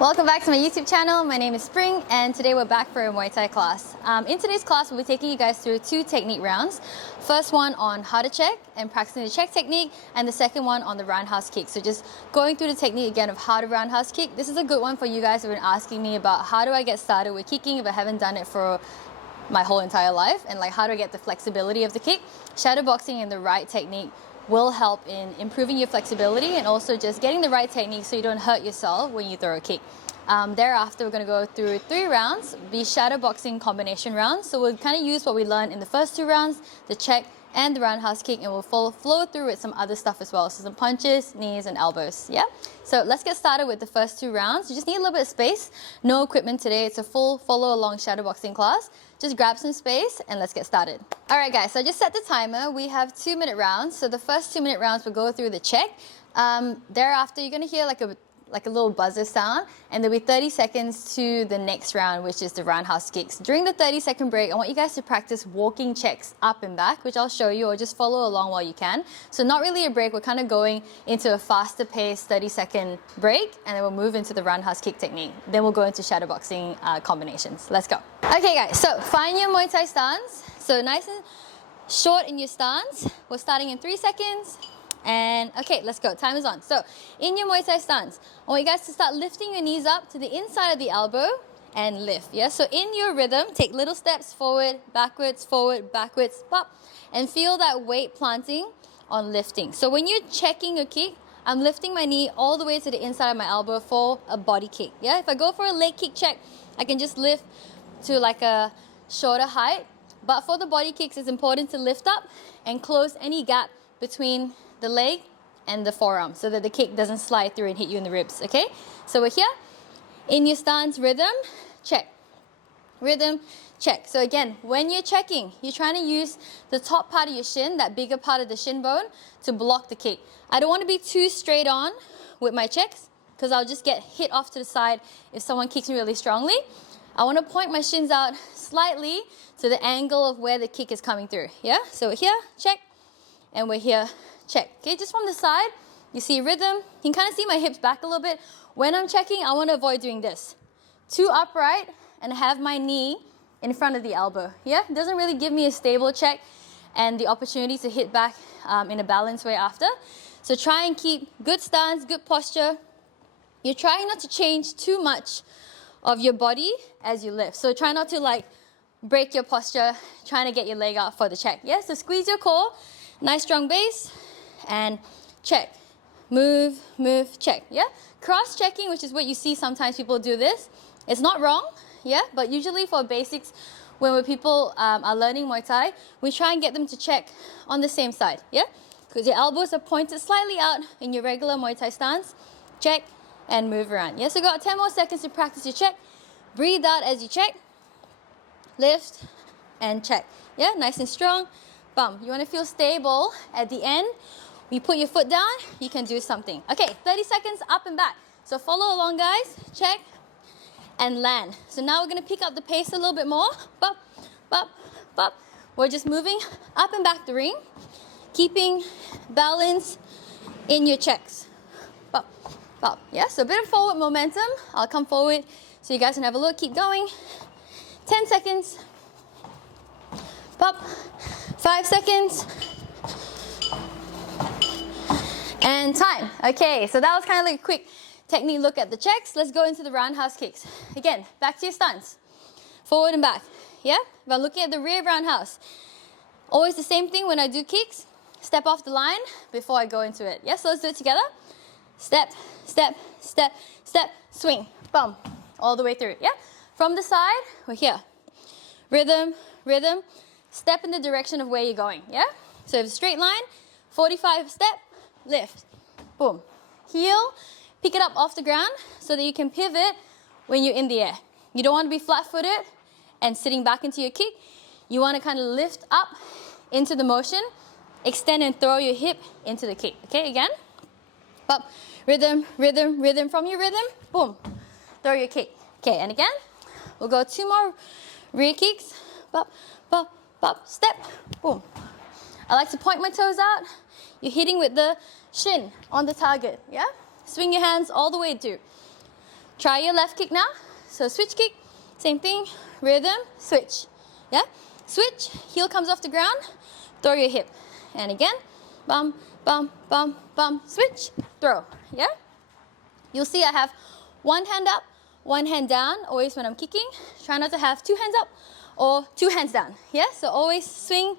Welcome back to my YouTube channel. My name is Spring and today we're back for a Muay Thai class. In today's class, we'll be taking you guys through two technique rounds. First one on how to check and practicing the check technique, and the second one on the roundhouse kick. So just going through the technique again of how to roundhouse kick. This is a good one for you guys who have been asking me about how do I get started with kicking if I haven't done it for my whole entire life, and like how to get the flexibility of the kick. Shadowboxing and the right technique will help in improving your flexibility and also just getting the right technique so you don't hurt yourself when you throw a kick. Thereafter, we're going to go through 3 rounds, be shadowboxing combination rounds. So we'll kind of use what we learned in the first 2 rounds, the check and the roundhouse kick, and we'll flow through with some other stuff as well. So some punches, knees and elbows, yeah? So let's get started with the first 2 rounds. You just need a little bit of space, no equipment today. It's a full follow along shadowboxing class. Just grab some space and let's get started. All right guys, so I just set the timer. We have 2-minute rounds. So the first 2-minute rounds we'll go through the check. Thereafter, you're gonna hear like a little buzzer sound, and there'll be 30 seconds to the next round, which is the roundhouse kicks. During the 30-second break, I want you guys to practice walking checks up and back, which I'll show you, or just follow along while you can. So not really a break, we're kind of going into a faster paced 30-second break, and then we'll move into the roundhouse kick technique. Then we'll go into shadowboxing combinations. Let's go. Okay guys, so find your Muay Thai stance. So nice and short in your stance. We're starting in 3 seconds. And okay, let's go. Time is on. So in your Muay Thai stance, I want you guys to start lifting your knees up to the inside of the elbow and lift. Yeah. So in your rhythm, take little steps forward, backwards, pop, and feel that weight planting on lifting. So when you're checking a kick, I'm lifting my knee all the way to the inside of my elbow for a body kick. Yeah. If I go for a leg kick check, I can just lift to like a shorter height. But for the body kicks, it's important to lift up and close any gap between the leg and the forearm so that the kick doesn't slide through and hit you in the ribs, okay? So we're here. In your stance, rhythm, check. Rhythm, check. So again, when you're checking, you're trying to use the top part of your shin, that bigger part of the shin bone, to block the kick. I don't want to be too straight on with my checks because I'll just get hit off to the side if someone kicks me really strongly. I want to point my shins out slightly to the angle of where the kick is coming through, yeah? So we're here, check, and we're here, check. Okay, just from the side, you see rhythm. You can kind of see my hips back a little bit. When I'm checking, I want to avoid doing this. 2 upright and have my knee in front of the elbow. Yeah, it doesn't really give me a stable check and the opportunity to hit back in a balanced way after. So try and keep good stance, good posture. You're trying not to change too much of your body as you lift. So try not to like break your posture, trying to get your leg out for the check. Yeah, so squeeze your core, nice strong base, and check. Move, move, check. Yeah? Cross-checking, which is what you see sometimes people do this. It's not wrong, yeah? But usually for basics, when people are learning Muay Thai, we try and get them to check on the same side, yeah? Because your elbows are pointed slightly out in your regular Muay Thai stance. Check and move around. Yeah, so got 10 more seconds to practice your check. Breathe out as you check. Lift and check. Yeah, nice and strong. Bum. You want to feel stable at the end. When you put your foot down, you can do something. Okay, 30 seconds up and back. So follow along, guys. Check and land. So now we're going to pick up the pace a little bit more. Bop, bop, bop. We're just moving up and back the ring, keeping balance in your checks. Bop, bop. Yeah, so a bit of forward momentum. I'll come forward so you guys can have a look. Keep going. 10 seconds. Pop. 5 seconds. And time. Okay, so that was kind of like a quick technique look at the checks. Let's go into the roundhouse kicks. Again, back to your stance. Forward and back. Yeah? If I'm looking at the rear roundhouse, always the same thing when I do kicks. Step off the line before I go into it. Yeah, so let's do it together. Step, step, step, step, swing. Boom. All the way through. Yeah? From the side, we're here. Rhythm, rhythm. Step in the direction of where you're going, yeah? So if it's a straight line, 45 step, lift, boom. Heel, pick it up off the ground so that you can pivot when you're in the air. You don't want to be flat-footed and sitting back into your kick. You want to kind of lift up into the motion, extend and throw your hip into the kick, okay? Again, up, rhythm, rhythm, rhythm. From your rhythm, boom, throw your kick. Okay, and again, we'll go 2 more rear kicks, pop, pop, pop, step, boom. I like to point my toes out. You're hitting with the shin on the target, yeah? Swing your hands all the way through. Try your left kick now. So switch kick, same thing, rhythm, switch. Yeah? Switch, heel comes off the ground, throw your hip. And again, bum, bum, bum, bum, switch, throw. Yeah? You'll see I have one hand up, one hand down, always when I'm kicking. Try not to have two hands up or two hands down. Yeah? So always swing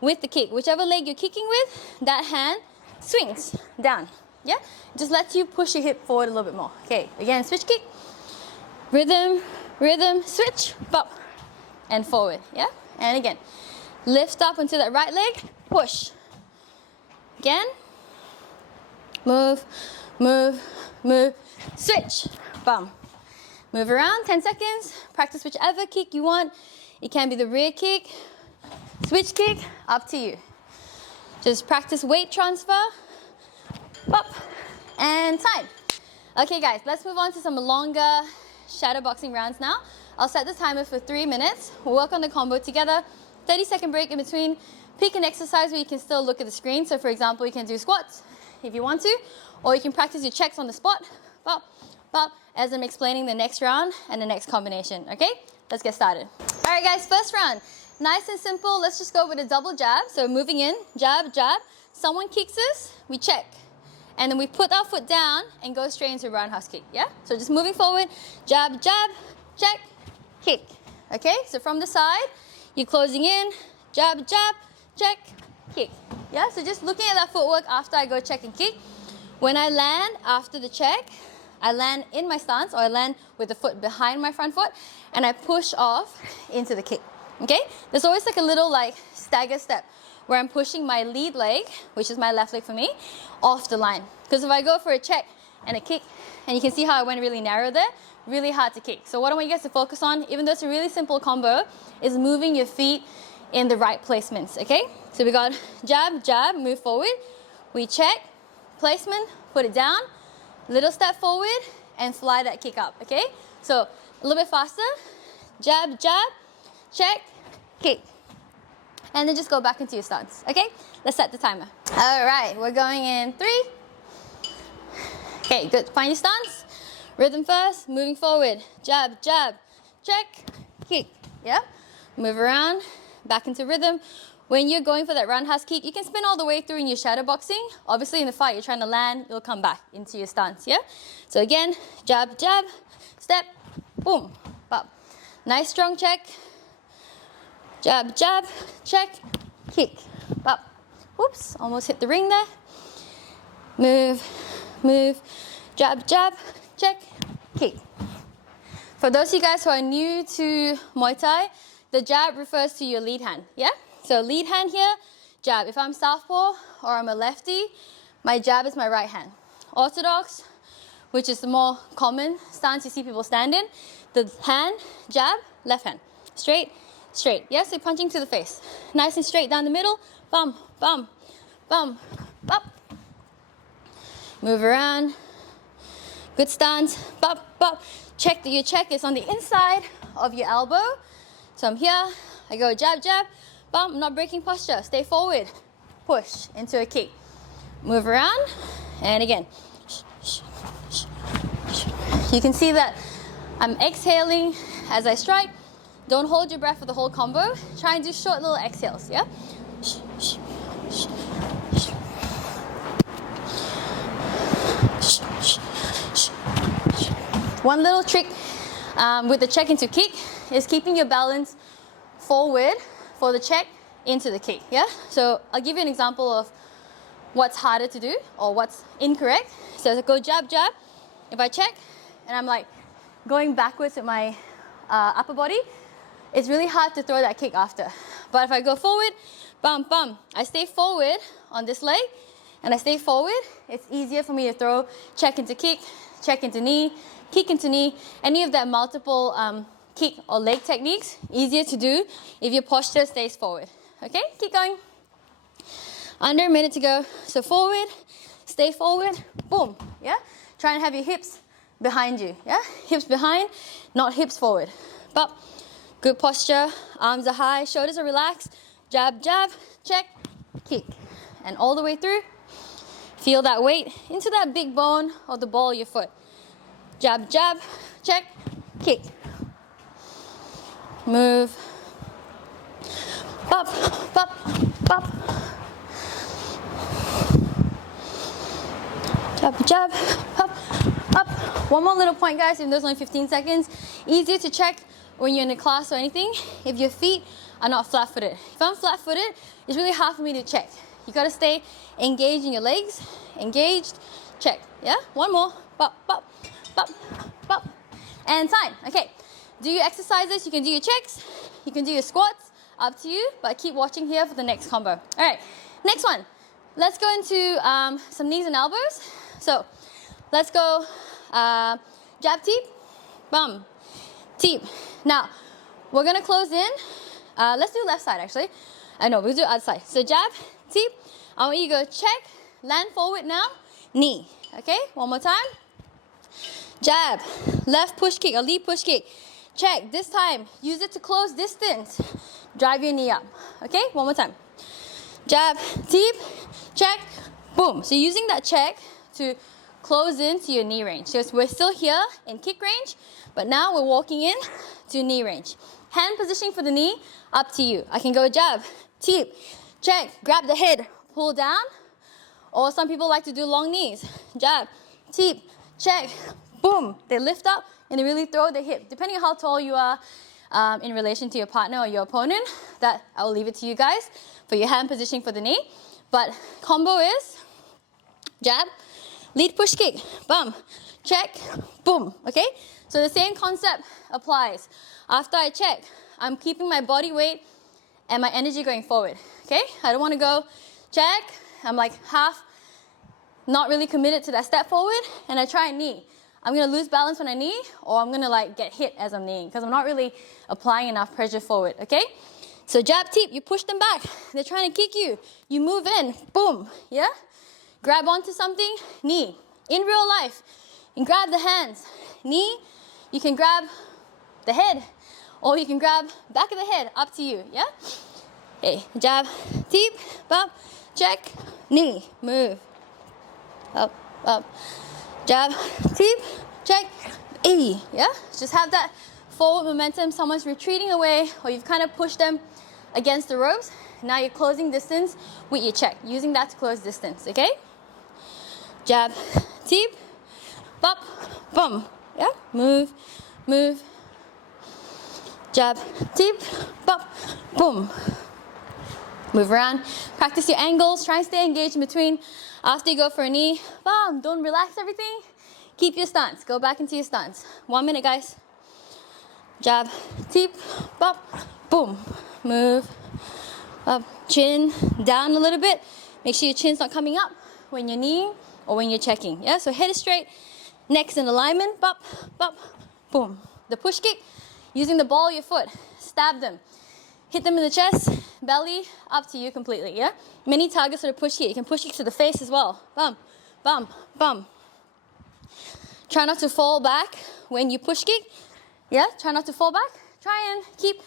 with the kick. Whichever leg you're kicking with, that hand swings down. Yeah? Just lets you push your hip forward a little bit more. Okay, again, switch kick. Rhythm, rhythm, switch, bump, and forward. Yeah? And again, lift up onto that right leg, push. Again, move, move, move, switch, bum. Move around, 10 seconds. Practice whichever kick you want. It can be the rear kick, switch kick, up to you. Just practice weight transfer, up, and time. Okay guys, let's move on to some longer shadow boxing rounds now. I'll set the timer for 3 minutes. We'll work on the combo together. 30-second break in between. Pick an exercise where you can still look at the screen. So for example, you can do squats if you want to, or you can practice your checks on the spot, bop, bop, as I'm explaining the next round and the next combination, okay? Let's get started. All right guys, first round. Nice and simple. Let's just go with a double jab. So moving in, jab, jab. Someone kicks us, we check. And then we put our foot down and go straight into a roundhouse kick, yeah? So just moving forward, jab, jab, check, kick. Okay, so from the side, you're closing in, jab, jab, check, kick. Yeah, so just looking at that footwork after I go check and kick. When I land after the check, I land in my stance, or I land with the foot behind my front foot, and I push off into the kick. Okay, there's always like a little like stagger step where I'm pushing my lead leg, which is my left leg for me, off the line. Because if I go for a check and a kick, and you can see how I went really narrow there, really hard to kick. So what I want you guys to focus on, even though it's a really simple combo, is moving your feet in the right placements, okay? So we got jab, jab, move forward. We check, placement, put it down, little step forward, and fly that kick up, okay? So a little bit faster, jab, jab, check, kick. And then just go back into your stance, okay? Let's set the timer. All right, we're going in 3. Okay, good. Find your stance. Rhythm first, moving forward. Jab, jab, check, kick. Yeah? Move around, back into rhythm. When you're going for that roundhouse kick, you can spin all the way through in your shadow boxing. Obviously, in the fight, you're trying to land, you'll come back into your stance, yeah? So again, jab, jab, step, boom, pop. Nice strong check. Jab, jab, check, kick, pop. Whoops, almost hit the ring there. Move, move, jab, jab, check, kick. For those of you guys who are new to Muay Thai, the jab refers to your lead hand, yeah? So lead hand here, jab. If I'm southpaw or I'm a lefty, my jab is my right hand. Orthodox, which is the more common stance you see people stand in, the hand, jab, left hand. Straight, straight. Yes, so punching to the face. Nice and straight down the middle. Bum, bum, bum, bum. Move around. Good stance. Bop, bop. Check that your check is on the inside of your elbow. So I'm here. I go jab, jab. Bum, not breaking posture. Stay forward. Push into a kick. Move around. And again. You can see that I'm exhaling as I strike. Don't hold your breath for the whole combo. Try and do short little exhales, yeah? One little trick with the check into kick is keeping your balance forward for the check into the kick, yeah? So I'll give you an example of what's harder to do or what's incorrect. So go jab, jab. If I check and I'm like going backwards with my upper body, it's really hard to throw that kick after. But if I go forward, bum, bum, I stay forward on this leg and I stay forward, it's easier for me to throw check into kick, check into knee, kick into knee, any of that multiple kick or leg techniques, easier to do if your posture stays forward. Okay, keep going. Under a minute to go. So forward, stay forward, boom, yeah? Try and have your hips behind you, yeah? Hips behind, not hips forward. But good posture, arms are high, shoulders are relaxed. Jab, jab, check, kick. And all the way through, feel that weight into that big bone of the ball of your foot. Jab, jab, check, kick. Move. Pop, pop, pop. Jab, jab, up, up. One more little point, guys, even though it's only 15 seconds. Easier to check when you're in a class or anything if your feet are not flat-footed. If I'm flat-footed, it's really hard for me to check. You gotta stay engaged in your legs. Engaged, check. Yeah? One more. Pop, pop, pop, pop. And time. Okay. Do your exercises. You can do your checks. You can do your squats. Up to you. But keep watching here for the next combo. All right. Next one. Let's go into some knees and elbows. So let's go jab, teep, bum, teep. Now, we're going to close in. Let's do left side, actually. I know, we'll do other side. So jab, teep. I want you to go check, land forward now, knee. Okay, one more time. Jab, left push kick, or lead push kick. Check, this time, use it to close distance. Drive your knee up. Okay, one more time. Jab, teep, check, boom. So using that check to close into your knee range. So we're still here in kick range, but now we're walking in to knee range. Hand positioning for the knee, up to you. I can go jab, teep, check, grab the head, pull down, or some people like to do long knees. Jab, teep, check, boom. They lift up and they really throw the hip. Depending on how tall you are in relation to your partner or your opponent, that I will leave it to you guys for your hand positioning for the knee. But combo is jab, lead push kick, bum, check, boom, okay? So the same concept applies. After I check, I'm keeping my body weight and my energy going forward, okay? I don't want to go check, I'm like half not really committed to that step forward, and I try and knee. I'm going to lose balance when I knee, or I'm going to like get hit as I'm kneeing because I'm not really applying enough pressure forward, okay? So jab, teep, you push them back. They're trying to kick you. You move in, boom, yeah? Grab onto something, knee. In real life, you can grab the hands. Knee, you can grab the head, or you can grab back of the head, up to you, yeah? Okay, jab, teep, bump, check, knee, move. Up, up. Jab, teep, check, yeah? Just have that forward momentum. Someone's retreating away, or you've kind of pushed them against the ropes. Now you're closing distance with your check, using that to close distance, okay? Jab, teep, bop, bum, yeah? Move, move. Jab, teep, bop, boom. Move around. Practice your angles. Try and stay engaged in between. After you go for a knee, bam, don't relax everything. Keep your stance. Go back into your stance. 1 minute, guys. Jab, teep, bop, boom. Move. Up, chin down a little bit. Make sure your chin's not coming up when you're kneeing or when you're checking. Yeah, so head is straight, neck's in alignment, bop, bop, boom. The push kick, using the ball of your foot, stab them. Hit them in the chest, belly, up to you completely, yeah? Many targets for the push kick. You can push kick to the face as well. Bum, bum, bum. Try not to fall back when you push kick. Yeah, try not to fall back. Try and keep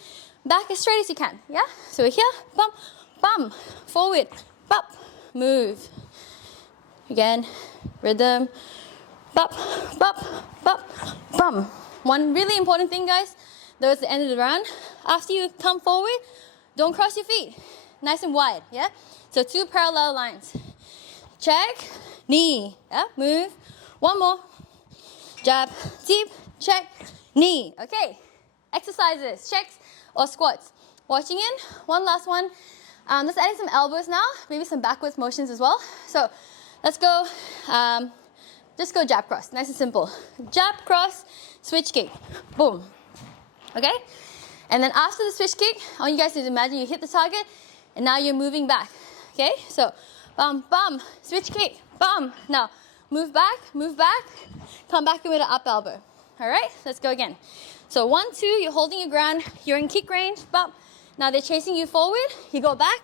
back as straight as you can, yeah? So we're here, bum, bum, forward, bop, move. Again, rhythm, bop, bop, bop, bum. One really important thing, guys, though it's the end of the round. After you come forward, don't cross your feet. Nice and wide, yeah? So 2 parallel lines. Check, knee, yeah? Move. One more. Jab, teep, check, knee. Okay. Exercises, checks, or squats. Watching in. One last one. Let's add in some elbows now. Maybe some backwards motions as well. So let's go. Just go jab cross. Nice and simple. Jab cross, switch kick. Boom. Okay? And then after the switch kick, I want you guys to imagine you hit the target, and now you're moving back. Okay? So, bum, bum, switch kick, bum. Now, move back, come back in with an up elbow. All right? Let's go again. So 1, 2, you're holding your ground, you're in kick range, bump. Now they're chasing you forward, you go back,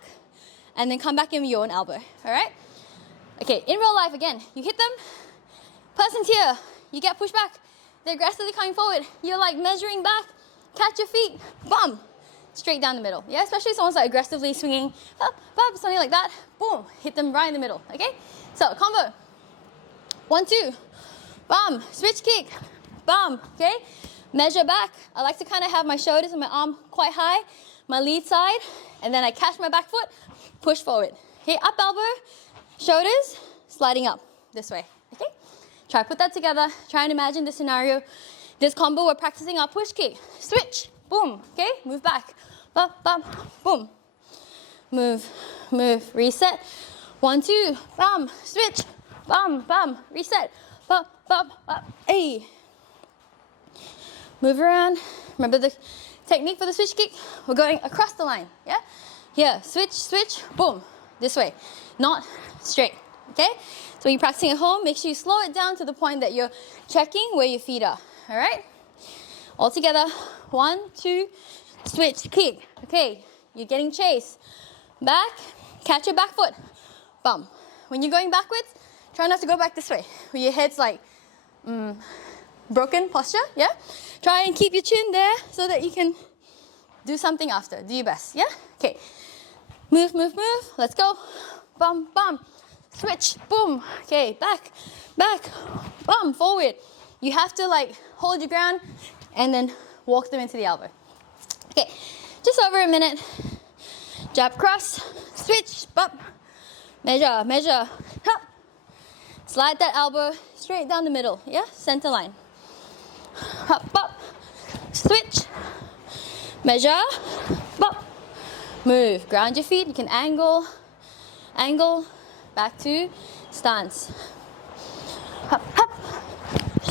and then come back in with your own elbow. All right? Okay, in real life, again, you hit them, person's here, you get pushed back, they're aggressively coming forward, you're like measuring back, catch your feet, bum, straight down the middle. Yeah, especially if someone's like aggressively swinging up, something like that, boom, hit them right in the middle, okay? So, combo, 1, 2, bum, switch kick, bum, okay? Measure back. I like to kind of have my shoulders and my arm quite high, my lead side, and then I catch my back foot, push forward. Okay, up elbow, shoulders, sliding up this way, okay? Try put that together. Try and imagine this scenario. This combo, we're practicing our push kick. Switch, boom, okay? Move back, bum, bum, boom. Move, move, reset. 1, 2, bum, switch, bum, bum, reset, bum, bum, bum, hey. Move around. Remember the technique for the switch kick? We're going across the line, yeah? Here, switch, switch, boom, this way, not straight, okay? So when you're practicing at home, make sure you slow it down to the point that you're checking where your feet are, all right? All together, 1, 2, switch, kick, okay? You're getting chased. Back, catch your back foot, bum. When you're going backwards, try not to go back this way, where your head's like broken posture, yeah? Try and keep your chin there so that you can do something after. Do your best, yeah? Okay. Move, move, move. Let's go. Bum, bum. Switch, boom. Okay, back, back, bum, forward. You have to like hold your ground and then walk them into the elbow. Okay, just over a minute. Jab cross, switch, bump. Measure, measure, hop. Slide that elbow straight down the middle, yeah? Center line. Hop, bop. Switch. Measure, bop. Move, ground your feet. You can angle, angle, back to stance. Hop, hop,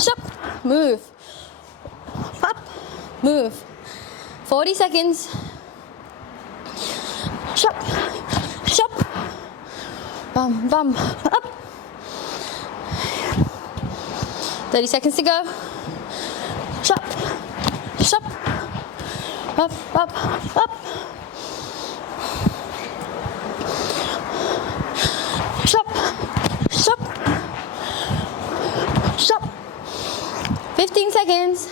shop, move. Hop, move. 40 seconds. Shop, shop. Bum, bum, up. 30 seconds to go. Shop, shop. Up, up, up. Shop, shop. Shop. 15 seconds.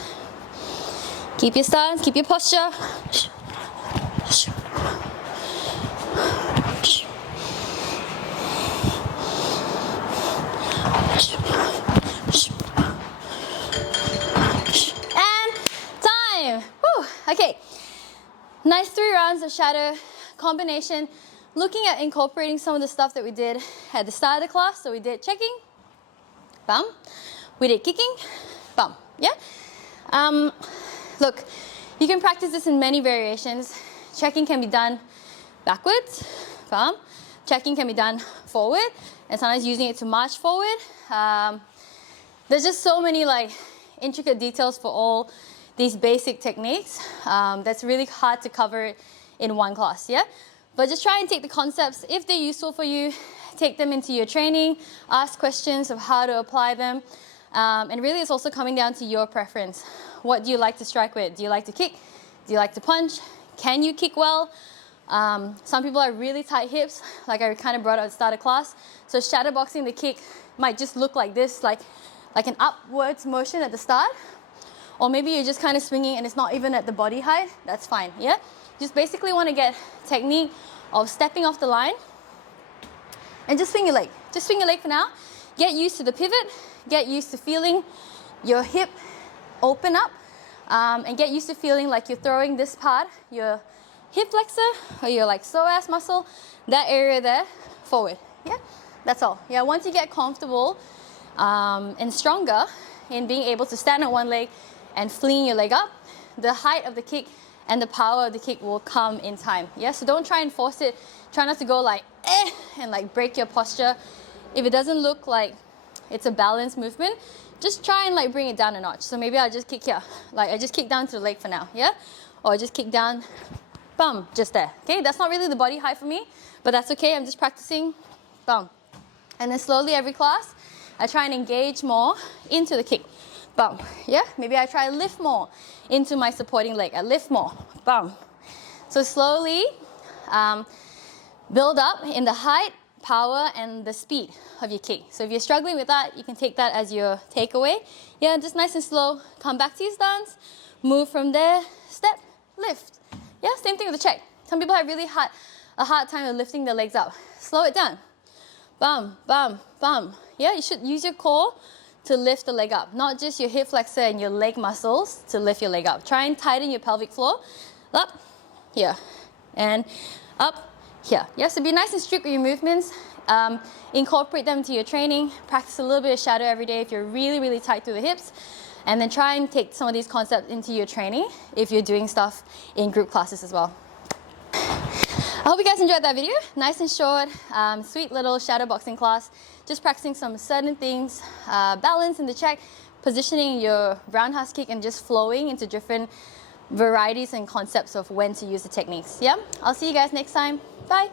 Keep your stance, keep your posture. And time. Whew. Okay. Nice 3 rounds of shadow combination. Looking at incorporating some of the stuff that we did at the start of the class. So we did checking, bum. We did kicking, bum. Yeah? Look, you can practice this in many variations. Checking can be done backwards, bum. Checking can be done forward, and sometimes using it to march forward. There's just so many like intricate details for all these basic techniques that's really hard to cover in one class, yeah? But just try and take the concepts, if they're useful for you, take them into your training, ask questions of how to apply them. And really it's also coming down to your preference. What do you like to strike with? Do you like to kick? Do you like to punch? Can you kick well? Some people have really tight hips, like I kind of brought up at the start of class. So shadowboxing the kick might just look like this, like an upwards motion at the start. Or maybe you're just kind of swinging and it's not even at the body height. That's fine, yeah? Just basically want to get technique of stepping off the line and just swing your leg. Just swing your leg for now. Get used to the pivot. Get used to feeling your hip open up and get used to feeling like you're throwing this part, your hip flexor or your like psoas muscle, that area there, forward. Yeah, that's all. Yeah, once you get comfortable and stronger in being able to stand on one leg and fling your leg up, the height of the kick and the power of the kick will come in time. Yeah, so don't try and force it. Try not to go like and like break your posture. If it doesn't look like it's a balanced movement, just try and like bring it down a notch. So maybe I'll just kick here. Like I just kick down to the leg for now, yeah? Or just kick down, bum, just there. Okay, that's not really the body height for me, but that's okay. I'm just practicing, bum. And then slowly every class, I try and engage more into the kick. Bum, yeah? Maybe I try to lift more into my supporting leg. I lift more, bum. So slowly build up in the height, power, and the speed of your kick. So if you're struggling with that, you can take that as your takeaway. Yeah, just nice and slow. Come back to your stance. Move from there. Step, lift. Yeah, same thing with the check. Some people have really a hard time of lifting their legs up. Slow it down. Bum, bum, bum. Yeah, you should use your core to lift the leg up, not just your hip flexor and your leg muscles to lift your leg up. Try and tighten your pelvic floor. Up, here, and up, here. Yes, so be nice and strict with your movements. Incorporate them to your training. Practice a little bit of shadow every day if you're really, really tight through the hips. And then try and take some of these concepts into your training if you're doing stuff in group classes as well. I hope you guys enjoyed that video. Nice and short, sweet little shadow boxing class. Just practicing some certain things, balance in the check, positioning your roundhouse kick, and just flowing into different varieties and concepts of when to use the techniques. Yeah, I'll see you guys next time. Bye.